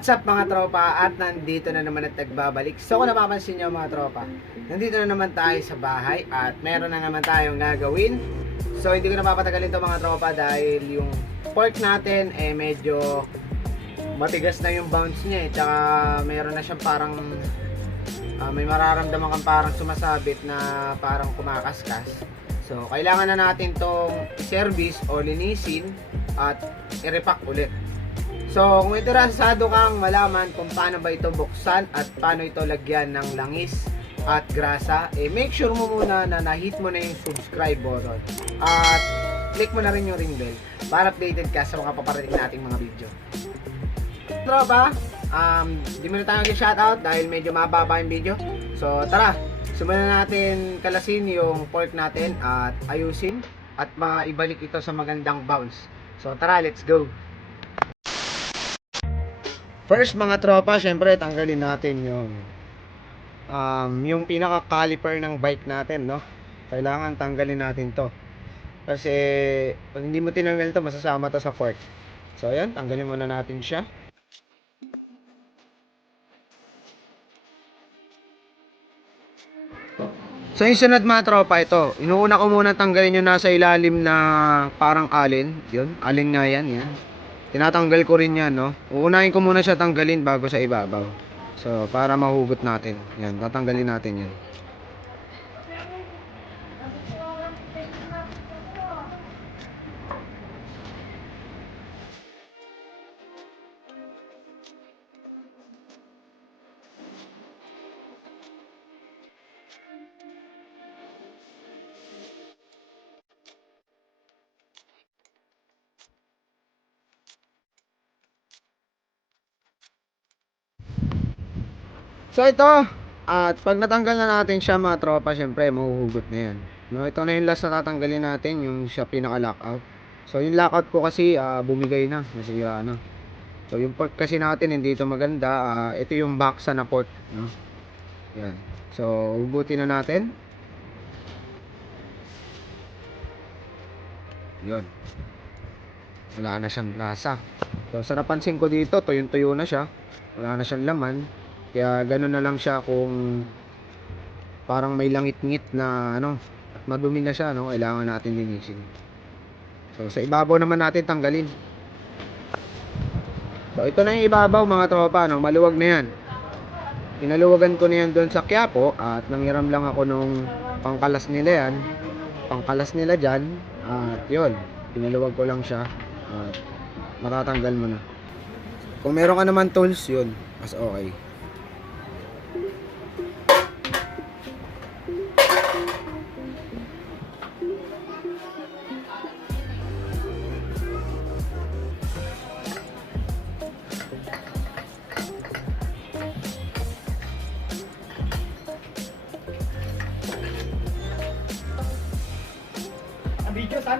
What's up mga tropa, at nandito na naman at nagbabalik. So kung napapansin nyo mga tropa, nandito na naman tayo sa bahay at meron na naman tayong gagawin. So hindi ko na papatagalin to mga tropa dahil yung pork natin medyo matigas na yung bounce niya tsaka meron na siyang parang may mararamdaman kang parang sumasabit na parang kumakaskas. So kailangan na natin tong i-service o linisin at i-repack ulit. So, kung interesado kang malaman kung paano ba ito buksan at paano ito lagyan ng langis at grasa, make sure mo muna na na-hit mo na yung subscribe button at click mo na rin yung ring bell para updated ka sa mga paparating nating mga video. Tropa, di mo na tayo mag-shoutout dahil medyo mababa yung video. So, tara, sumunod natin kalasin yung pork natin at ayusin at maibalik ito sa magandang bounce. So, tara, let's go! First mga tropa, syempre tanggalin natin yung pinaka-caliper ng bike natin, no? Kailangan tanggalin natin to. Kasi pag hindi mo tinanggal to, masasama to sa fork. So ayan, tanggalin muna natin siya. So yung sunod mga tropa, ito. Inuuna ko muna tanggalin yung nasa ilalim na parang alin. Yun, alin nga yan, yan. Tinatanggal ko rin yan, no? Uunahin ko muna siya tanggalin bago sa ibabaw. So, para mahugot natin. Yan, tatanggalin natin yan. So ito, at pag natanggal na natin siya mga tropa, syempre mahuhugot na yan. No, ito na yung last na tatanggalin natin, yung siya pinaka-lockout. So yung lockout ko kasi bumigay na, nasira na. So yung port kasi natin hindi ito maganda, ito yung baksa na port, no? Yan. So hugutin na natin. Yun. Wala na siyang lasa. So sa napansin ko dito, tuyong-tuyo na siya. Wala na siyang laman. Kaya gano'n na lang siya kung parang may langit-ngit na ano, at madumi na siya, no? Kailangan natin linisin. So sa ibabaw naman natin tanggalin. So ito na yung ibabaw mga tropa, no? Maluwag na yan. Pinaluwagan ko na yan doon sa Quiapo at nanghiram lang ako nung pangkalas nila yan. Pangkalas nila dyan. At yun, pinaluwag ko lang siya. At matatanggal mo na. Kung meron ka naman tools, yun, mas okay. Video san?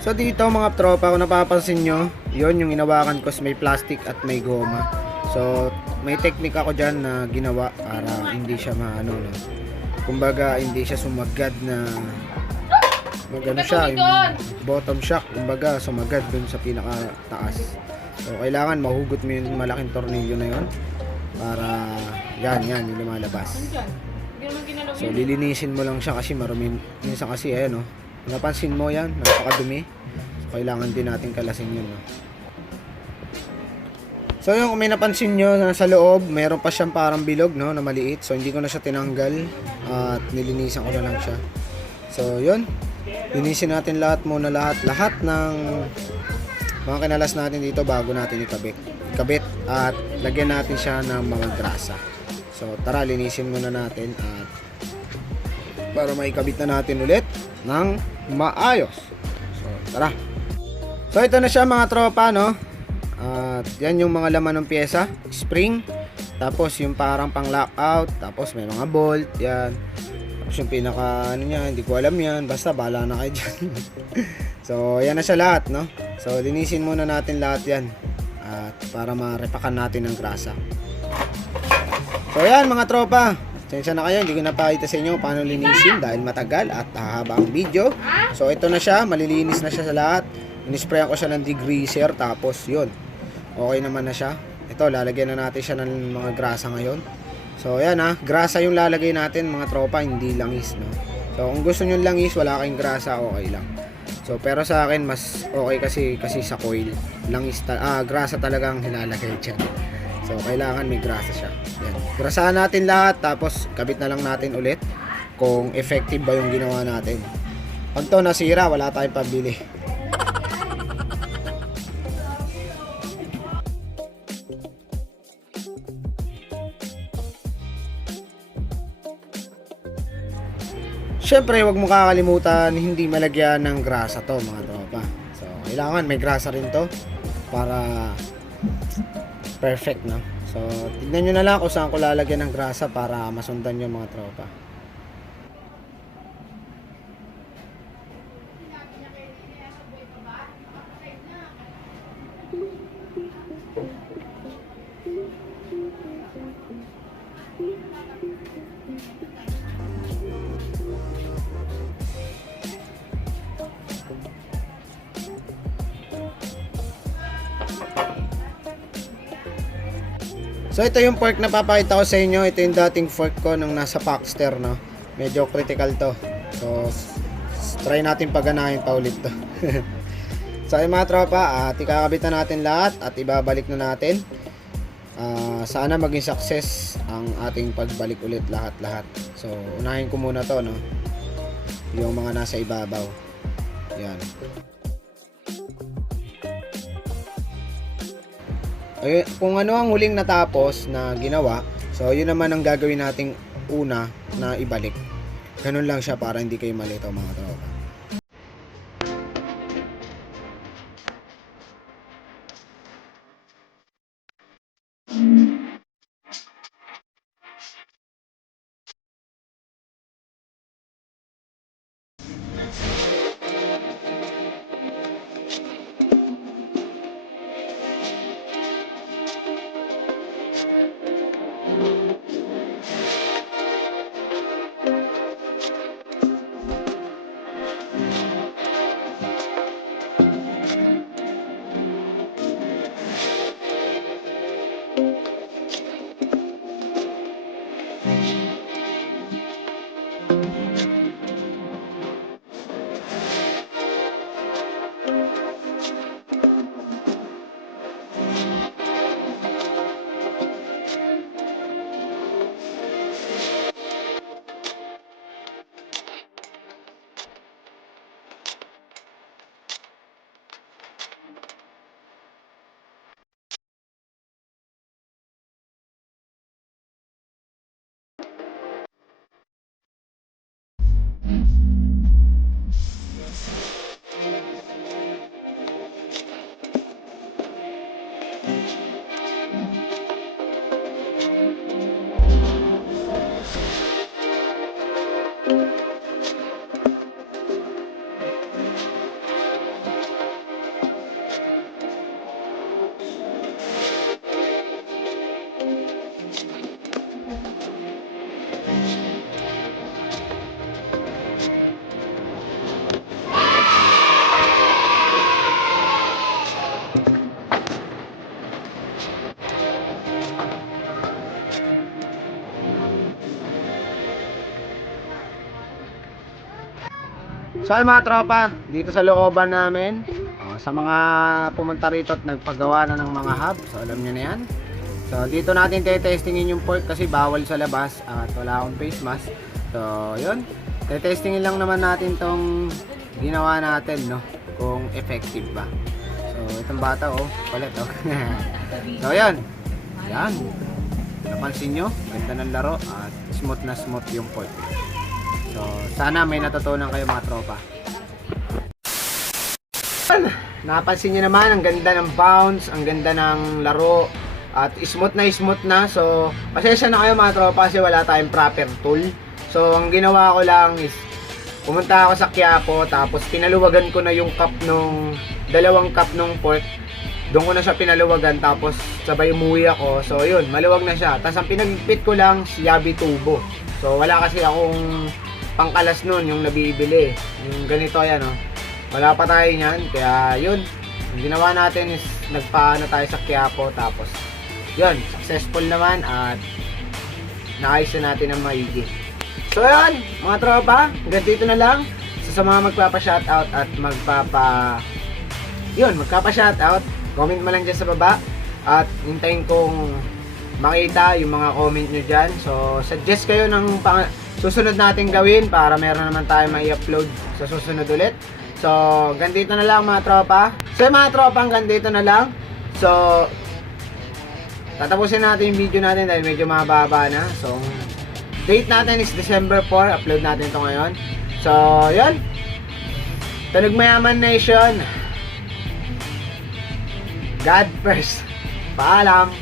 So dito mga tropa, kung napapansin nyo, yun yung inawakan ko may plastic at may goma. So may technique ako dyan na ginawa para hindi siya maano, no? Kumbaga hindi siya sumagad na magano siya, yung bottom shock, kumbaga sumagad dun sa pinaka taas. So kailangan mahugot mo yung malaking tornilyo na yun para yan yung lumalabas. So lilinisin mo lang siya kasi marumi minsan kasi ayan, no? Napansin mo yan, napakadumi. So kailangan din natin kalasin yun, no? So yung kung may napansin nyo sa loob, meron pa siyang parang bilog, no, na maliit. So hindi ko na siya tinanggal at nilinisan ko na lang siya. So yun, linisin natin lahat ng mga kinalas natin dito bago natin ikabit at lagyan natin siya ng mga grasa. So tara, linisin muna natin at para maikabit na natin ulit ng maayos. So tara. So ito na siya mga tropa, no? At yan yung mga laman ng pyesa, spring, tapos yung parang pang lockout, tapos may mga bolt, yan. Tapos yung pinaka ano niya, hindi ko alam yan, basta bahala na kayo dyan. So yan na siya lahat, no? So linisin muna natin lahat yan at para ma-repakan natin ng grasa. So yan mga tropa, Sensya na kayo, hindi ko napakita sa inyo paano linisin dahil matagal at hahaba ang video. So ito na siya, malilinis na siya sa lahat. Inisprayan ko siya ng degreaser, tapos yun, okay naman na siya. Ito, lalagyan na natin siya ng mga grasa ngayon. So ayan grasa yung lalagay natin mga tropa, hindi langis, no? So kung gusto nyo langis, wala kayong grasa, okay lang. So pero sa akin mas okay kasi sa coil, langis grasa talagang nilalagay dyan. So kailangan may grasa siya. Yan. Grasahan natin lahat, tapos kabit na lang natin ulit kung effective ba yung ginawa natin. Pag to nasira, wala tayong pambili. Siyempre, wag mo kakalimutan hindi malagyan ng grasa to mga tropa. So kailangan may grasa rin to para perfect, no? So, tignan nyo na lang kung saan ko lalagyan ng grasa para masundan nyo mga tropa. So ito yung fork na papakita ko sa inyo. Ito yung dating fork ko nung nasa Paxter, no? Medyo critical to. So try natin paganahin pa ulit to. So yung mga tropa, ikakabit na natin lahat at ibabalik na natin. Sana maging success ang ating pagbalik ulit lahat-lahat. So unahin ko muna to, no? Yung mga nasa ibabaw. Yan. Ay, kung ano ang huling natapos na ginawa, so yun naman ang gagawin nating una na ibalik. Ganun lang siya para hindi kayo malito mga tropa. So mga tropa, dito sa looban namin, sa mga pumunta rito at nagpagawa na ng mga hub, so alam nyo na yan. So dito natin testingin yung port kasi bawal sa labas at wala akong face mask. So yun, testingin lang naman natin tong ginawa natin, no, kung effective ba. So itong bata kulit So yan, yan, napansin nyo, ganda ng laro at smooth na smooth yung port. So, sana may natutunan kayo mga tropa. Napansin nyo naman, ang ganda ng bounce, ang ganda ng laro, at smooth na. So, pasensya na kayo mga tropa kasi wala tayong proper tool. So, ang ginawa ko lang is, pumunta ako sa Quiapo, tapos pinaluwagan ko na yung cup nung, dalawang cup nung port. doon ko na siya pinaluwagan, tapos sabay umuwi ako. So yun, maluwag na siya. Tapos ang pinagpit ko lang si Yabi Tubo. So wala kasi akong pangkalas nun yung nabibili. Yung ganito yan, oh. Wala pa tayo niyan, kaya yun. Yung ginawa natin is nagpaano tayo sa Quiapo, tapos yun, successful naman at naayos na natin ang maigi. So yun, mga tropa, hanggang dito na lang. So sa mga magpapa-shoutout at magpapa-shoutout, comment mo lang dyan sa baba at hintayin kong makita yung mga comment nyo dyan. So suggest kayo ng susunod natin gawin para meron naman tayo mai-upload sa susunod ulit. So hanggang dito na lang mga tropa. So mga tropa, hanggang dito na lang. So tatapusin natin yung video natin dahil medyo mababa na. So date natin is December 4. Upload natin ito ngayon. So yun, Tunog Mayaman Nation, God first. Paalam.